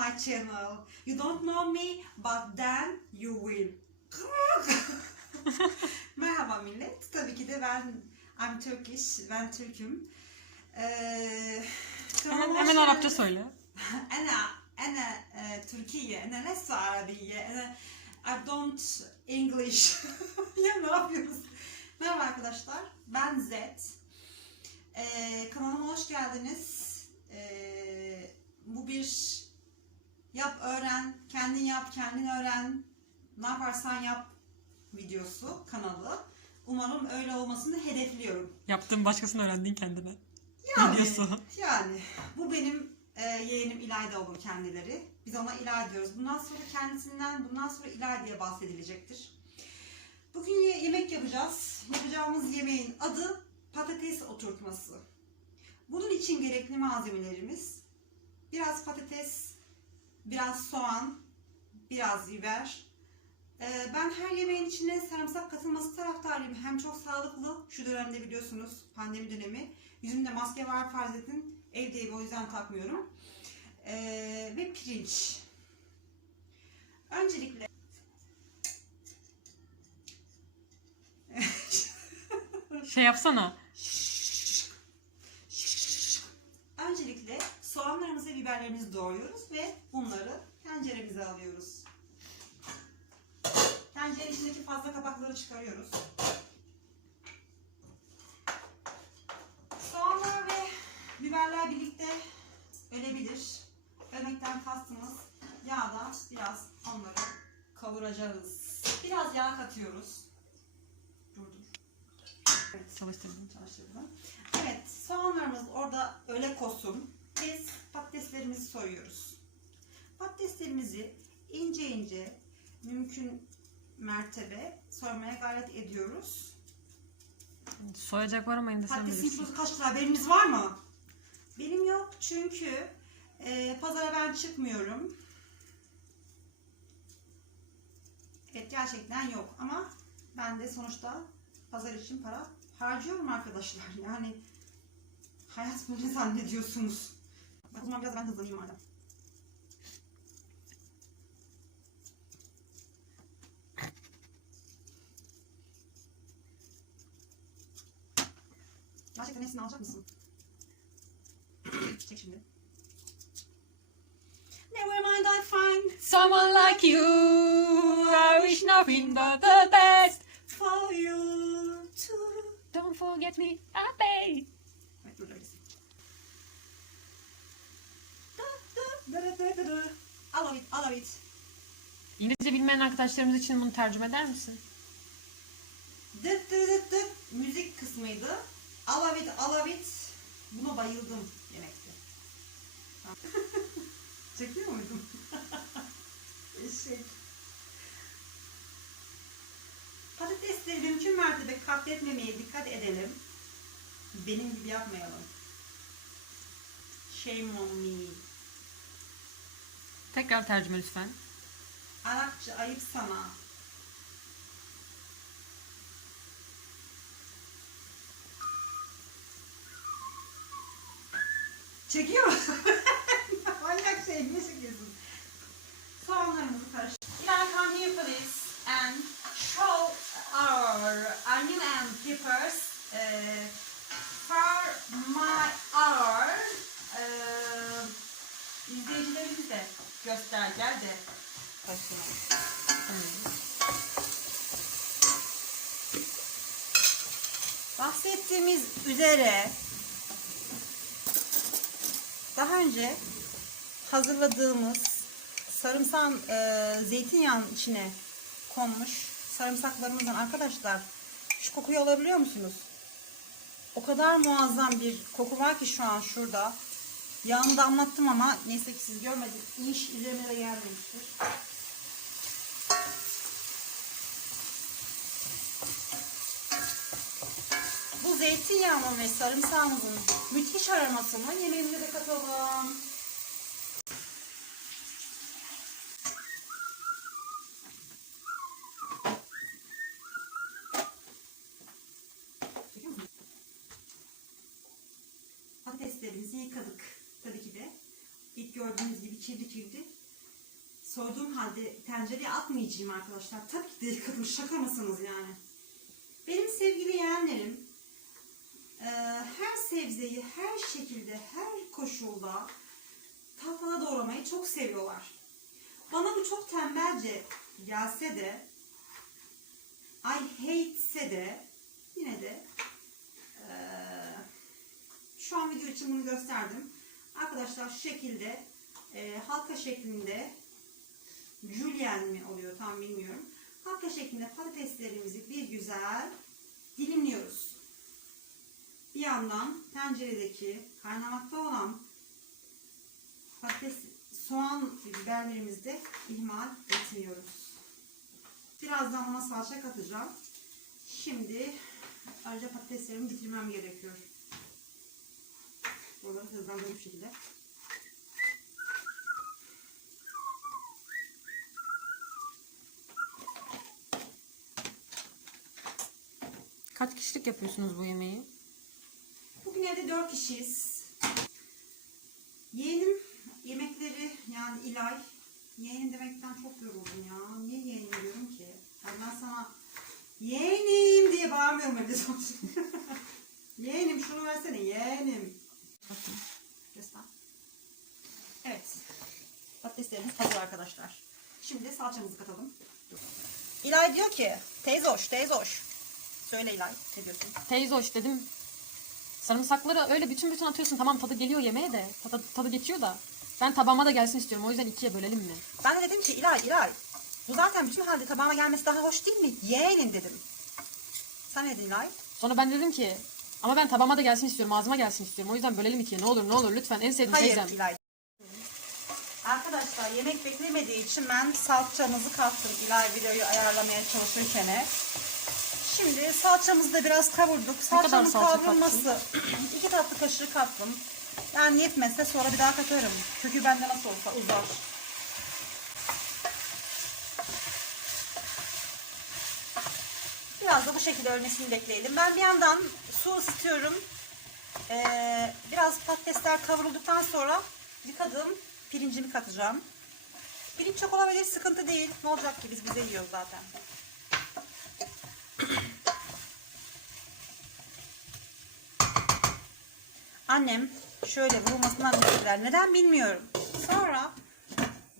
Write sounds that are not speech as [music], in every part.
my channel. You don't know me, but then you will. [laughs] Merhaba millet. Tabii ki de ben I'm Turkish. Ben Türk'üm. Ee, hemen, hemen Arapça söyle. [laughs] Ana, ana e, Türkiye, ana lesa Arabiye, ana I don't English. [laughs] ya ne yapıyoruz? Merhaba arkadaşlar. Ben Z. Ee, kanalıma hoş geldiniz. Ee, bu bir yap öğren kendin yap kendin öğren ne yaparsan yap videosu kanalı umarım öyle olmasını hedefliyorum Yaptığın başkasını öğrendin kendine. yani, Videosu. yani bu benim e, yeğenim İlayda olur kendileri. Biz ona İlay diyoruz. Bundan sonra kendisinden bundan sonra İlay diye bahsedilecektir. Bugün ye- yemek yapacağız. Yapacağımız yemeğin adı patates oturtması. Bunun için gerekli malzemelerimiz biraz patates, biraz soğan, biraz biber. E, ben her yemeğin içine sarımsak katılması taraftarıyım. Hem çok sağlıklı, şu dönemde biliyorsunuz pandemi dönemi. Yüzümde maske var farz edin. Evdeyim o yüzden takmıyorum. Ee, ve pirinç. Öncelikle Şey yapsana. öncelikle soğanlarımızı biberlerimizi doğruyoruz ve bunları tenceremize alıyoruz. Tencerenin içindeki fazla kapakları çıkarıyoruz. Soğanlar ve biberler birlikte ölebilir. Ölmekten kastımız yağda biraz onları kavuracağız. Biraz yağ katıyoruz. Dur dur. Evet, Çalıştırdım. çalıştırdım. Evet, soğanlarımız orada öle kosun. Biz patateslerimizi soyuyoruz. Patateslerimizi ince ince mümkün mertebe soymaya gayret ediyoruz. Soyacak var ama Patatesin kilosu kaç lira haberiniz var mı? Benim yok çünkü e, pazara ben çıkmıyorum. Evet gerçekten yok ama ben de sonuçta pazar için para harcıyorum arkadaşlar. Yani hayat böyle zannediyorsunuz. Bak o zaman biraz ben hızlanayım madem. Gerçekten hepsini alacak mısın? Çek şimdi. Never mind I find Someone like you, I wish nothing but the best. for you too. Don't forget me, happy. Evet dur da, da, da, da, da. I love it, I love it. İngilizce bilmeyen arkadaşlarımız için bunu tercüme eder misin? Dıt dıt dıt dıt müzik kısmıydı. I love it, I love it. Buna bayıldım yemekte. [laughs] Çekiyor muydum? [laughs] Eşek. Patatesleri mümkün mertebe katletmemeye dikkat edelim. Benim gibi yapmayalım. Shame on me. Tekrar tercüme lütfen. Arapça ayıp sana. Çekiyor [laughs] karıştıralım. Bahsettiğimiz üzere daha önce hazırladığımız sarımsağın e, zeytinyağının içine konmuş sarımsaklarımızdan arkadaşlar şu kokuyu alabiliyor musunuz? O kadar muazzam bir koku var ki şu an şurada. Yağını da anlattım ama neyse ki siz görmediniz. İş üzerine de gelmemiştir. Bu zeytinyağının ve sarımsağımızın müthiş aromasını yemeğimize de katalım. Patateslerimizi yıkadık. Tabii ki de ilk gördüğünüz gibi kirli kirli sorduğum halde tencereye atmayacağım arkadaşlar. Tabii ki de kadın şaka mısınız yani? Benim sevgili yeğenlerim her sebzeyi her şekilde, her koşulda tahtada doğramayı çok seviyorlar. Bana bu çok tembelce gelse de I hate'se de yine de eee, şu an video için bunu gösterdim. Arkadaşlar şu şekilde eee, halka şeklinde julienne mi oluyor tam bilmiyorum. Halka şeklinde patateslerimizi bir güzel dilimliyoruz. Bir yandan tenceredeki kaynamakta olan patates, soğan biberlerimizi de ihmal etmiyoruz. Birazdan ona salça katacağım. Şimdi ayrıca patateslerimi bitirmem gerekiyor. Buraları hızlandırdım bu şekilde. Kaç kişilik yapıyorsunuz bu yemeği? Bugün evde 4 kişiyiz. Yeğenim yemekleri yani İlay. Yeğenim demekten çok yoruldum ya. Niye yeğenim diyorum ki? Yani ben sana yeğenim diye bağırmıyorum evde [laughs] yeğenim şunu versene yeğenim. Göster. Evet. Patateslerimiz hazır arkadaşlar. Şimdi salçamızı katalım. İlay diyor ki teyze hoş teyze hoş. Söyle İlay ne diyorsun? Teyze hoş dedim. Sarımsakları öyle bütün bütün atıyorsun. Tamam tadı geliyor yemeğe de. Tadı, tadı geçiyor da. Ben tabağıma da gelsin istiyorum. O yüzden ikiye bölelim mi? Ben de dedim ki İlay İlay bu zaten bütün halde tabağıma gelmesi daha hoş değil mi? Yeğenim dedim. Sen ne dedin İlay? Sonra ben dedim ki ama ben tabağıma da gelsin istiyorum. Ağzıma gelsin istiyorum. O yüzden bölelim ikiye. Ne olur ne olur lütfen. En sevdiğim Hayır teyzem. İlay. Arkadaşlar yemek beklemediği için ben salçamızı kattım İlay videoyu ayarlamaya çalışırken. Şimdi salçamızı da biraz kavurduk. kadar Salçanın salça kavrulması [clears throat] iki tatlı kaşığı kattım. Yani yetmezse sonra bir daha katarım. Çünkü bende nasıl olsa uzar. Biraz da bu şekilde ölmesini bekleyelim. Ben bir yandan su ısıtıyorum. Ee, biraz patatesler kavrulduktan sonra yıkadığım pirincimi katacağım. Pirinç çok olabilir, sıkıntı değil. Ne olacak ki biz bize yiyoruz zaten. Annem şöyle vurmasından istediler. Neden bilmiyorum. Sonra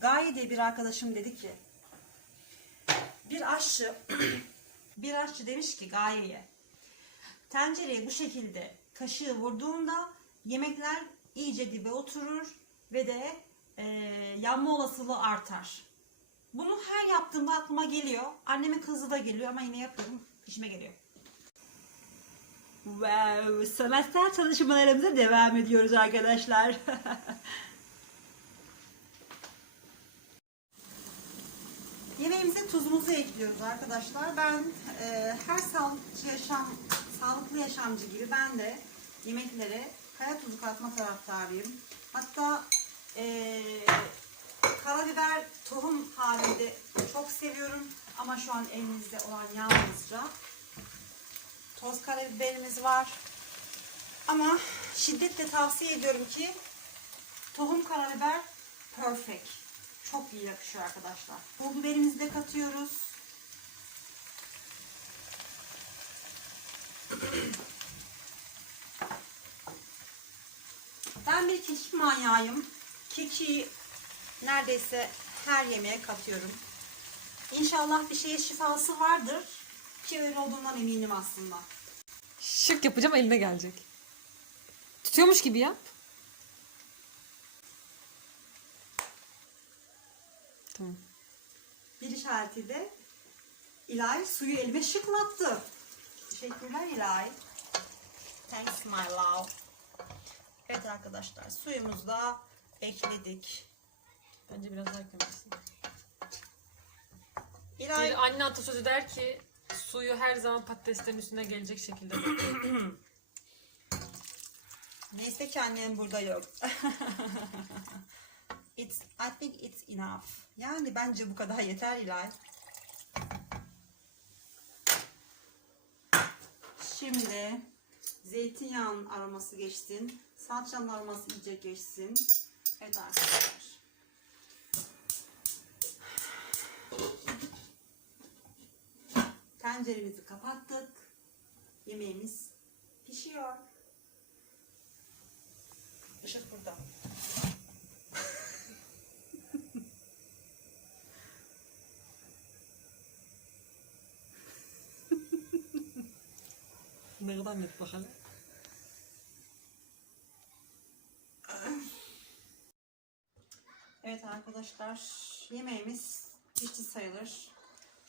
Gaye diye bir arkadaşım dedi ki bir aşçı [clears throat] bir aşçı demiş ki Gaye'ye tencereye bu şekilde kaşığı vurduğunda yemekler iyice dibe oturur ve de e, yanma olasılığı artar. Bunu her yaptığımda aklıma geliyor. Annemin kızı da geliyor ama yine yapıyorum. İşime geliyor. Wow, sanatsal çalışmalarımıza devam ediyoruz arkadaşlar. [laughs] Yemeğimize tuzumuzu ekliyoruz arkadaşlar. Ben e, her sağlıklı yaşam sağlıklı yaşamcı gibi ben de yemeklere kaya tuzu katma taraftarıyım. Hatta e, karabiber tohum halinde çok seviyorum ama şu an elimizde olan yalnızca toz karabiberimiz var. Ama şiddetle tavsiye ediyorum ki tohum karabiber perfect. Çok iyi yakışıyor arkadaşlar. Pul biberimizi de katıyoruz. [clears throat] Ben bir kekik manyağıyım. Kekiği neredeyse her yemeğe katıyorum. İnşallah bir şeye şifası vardır. Ki öyle olduğundan eminim aslında. Şık yapacağım elime gelecek. Tutuyormuş gibi yap. Tamam. Bir işaretiyle İlay suyu elime şıklattı. Teşekkürler İlay. Thanks my love. Evet arkadaşlar suyumuzu da ekledik. Bence biraz daha eklemesin. İlay Bir anne atasözü der ki suyu her zaman patateslerin üstüne gelecek şekilde. [clears throat] neyse ki annem burada yok. [laughs] it's, I think it's enough. Yani bence bu kadar yeter İlay. Şimdi zeytinyağının aroması geçsin. Salçanın aroması iyice geçsin. Evet arkadaşlar. Tenceremizi kapattık. Yemeğimiz pişiyor. Işık burada. [laughs] Ne kadar net bakalım. Evet arkadaşlar yemeğimiz pişti sayılır.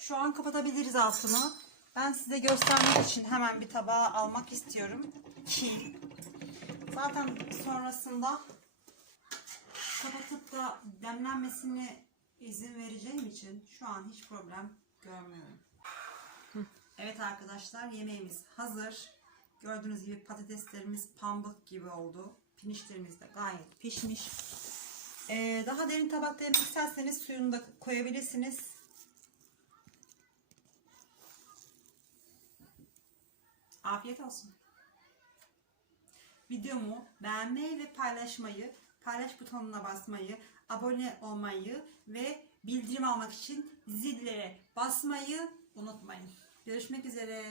Şu an kapatabiliriz altını. Ben size göstermek için hemen bir tabağa almak istiyorum ki zaten sonrasında kapatıp da demlenmesine izin vereceğim için şu an hiç problem görmüyorum. Evet arkadaşlar yemeğimiz hazır. Gördüğünüz gibi patateslerimiz pambık gibi oldu. Pirinçlerimiz de gayet pişmiş. Ee, daha derin tabakta yemek isterseniz suyunu da koyabilirsiniz. Afiyet olsun. Videomu beğenmeyi ve paylaşmayı, paylaş butonuna basmayı, abone olmayı ve bildirim almak için zillere basmayı unutmayın. Görüşmek üzere.